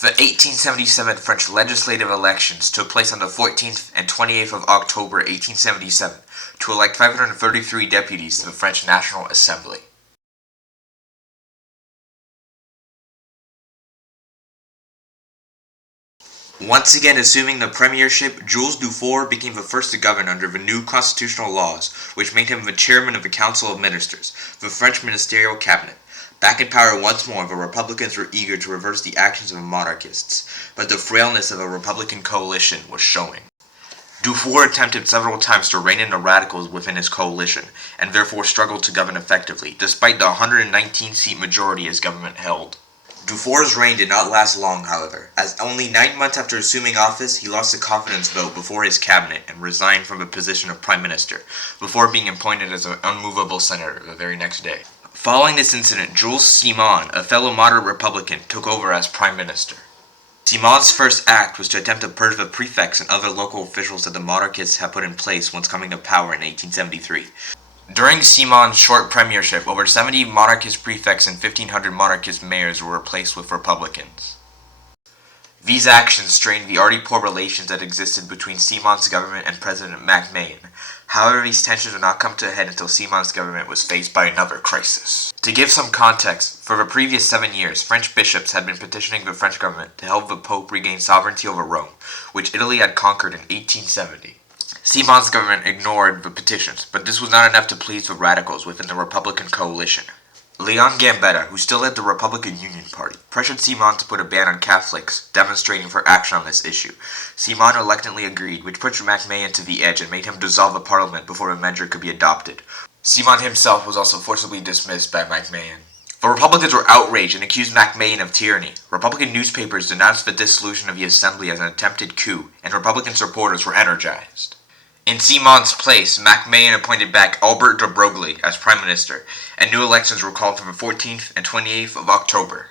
The 1877 French legislative elections took place on the 14th and 28th of October 1877 to elect 533 deputies to the French National Assembly. Once again assuming the premiership, Jules Dufaure became the first to govern under the new constitutional laws, which made him the chairman of the Council of Ministers, the French ministerial cabinet. Back in power once more, the Republicans were eager to reverse the actions of the monarchists, but the frailness of a Republican coalition was showing. Dufaure attempted several times to rein in the radicals within his coalition, and therefore struggled to govern effectively, despite the 119-seat majority his government held. Dufaure's reign did not last long, however, as only 9 months after assuming office, he lost the confidence vote before his cabinet and resigned from the position of prime minister, before being appointed as an unmovable senator the very next day. Following this incident, Jules Simon, a fellow moderate Republican, took over as prime minister. Simon's first act was to attempt to purge the prefects and other local officials that the monarchists had put in place once coming to power in 1873. During Simon's short premiership, over 70 monarchist prefects and 1,500 monarchist mayors were replaced with Republicans. These actions strained the already poor relations that existed between Simon's government and President Macmahon. However, these tensions would not come to a head until Simon's government was faced by another crisis. To give some context, for the previous 7 years, French bishops had been petitioning the French government to help the Pope regain sovereignty over Rome, which Italy had conquered in 1870. Simon's government ignored the petitions, but this was not enough to please the radicals within the Republican coalition. Leon Gambetta, who still led the Republican Union Party, pressured Simon to put a ban on Catholics, demonstrating for action on this issue. Simon reluctantly agreed, which pushed Macmahon to the edge and made him dissolve the parliament before the measure could be adopted. Simon himself was also forcibly dismissed by Macmahon. The Republicans were outraged and accused Macmahon of tyranny. Republican newspapers denounced the dissolution of the Assembly as an attempted coup, and Republican supporters were energized. In Simon's place, Macmahon appointed back Albert de Broglie as prime minister, and new elections were called for the 14th and 28th of October.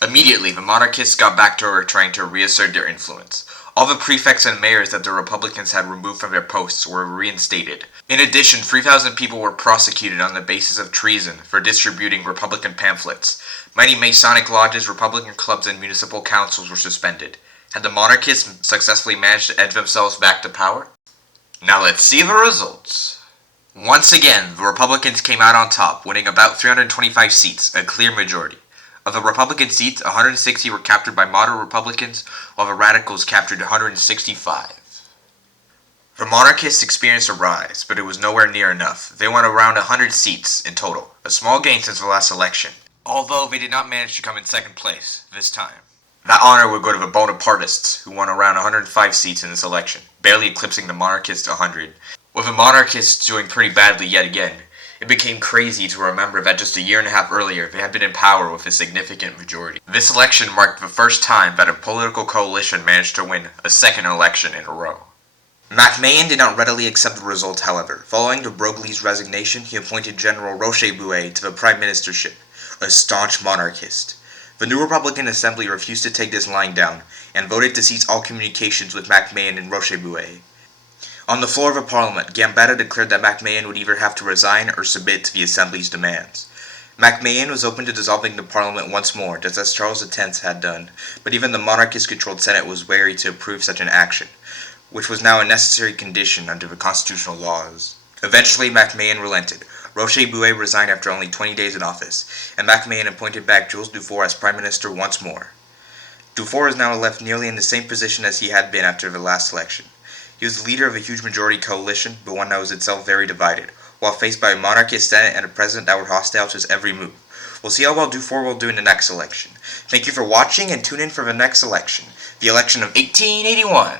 Immediately, the monarchists got back to work trying to reassert their influence. All the prefects and mayors that the Republicans had removed from their posts were reinstated. In addition, 3,000 people were prosecuted on the basis of treason for distributing Republican pamphlets. Many Masonic lodges, Republican clubs, and municipal councils were suspended. Had the monarchists successfully managed to edge themselves back to power? Now let's see the results. Once again, the Republicans came out on top, winning about 325 seats, a clear majority. Of the Republican seats, 160 were captured by moderate Republicans, while the radicals captured 165. The monarchists experienced a rise, but it was nowhere near enough. They won around 100 seats in total, a small gain since the last election, although they did not manage to come in second place this time. That honor would go to the Bonapartists, who won around 105 seats in this election, barely eclipsing the monarchists 100. With the monarchists doing pretty badly yet again, it became crazy to remember that just a year and a half earlier they had been in power with a significant majority. This election marked the first time that a political coalition managed to win a second election in a row. Macmahon did not readily accept the result, however. Following de Broglie's resignation, he appointed General Rocher-Bouet to the prime ministership, a staunch monarchist. The new Republican Assembly refused to take this line down, and voted to cease all communications with Macmahon and Rocher-Bouet. On the floor of the Parliament, Gambetta declared that Macmahon would either have to resign or submit to the Assembly's demands. Macmahon was open to dissolving the Parliament once more, just as Charles X had done, but even the monarchist-controlled Senate was wary to approve such an action, which was now a necessary condition under the constitutional laws. Eventually, Macmahon relented. Rocher-Bouet resigned after only 20 days in office, and Macmahon appointed back Jules Dufaure as prime minister once more. Dufaure is now left nearly in the same position as he had been after the last election. He was the leader of a huge majority coalition, but one that was itself very divided, while faced by a monarchist Senate and a president that were hostile to his every move. We'll see how well Dufaure will do in the next election. Thank you for watching, and tune in for the next election, the election of 1881.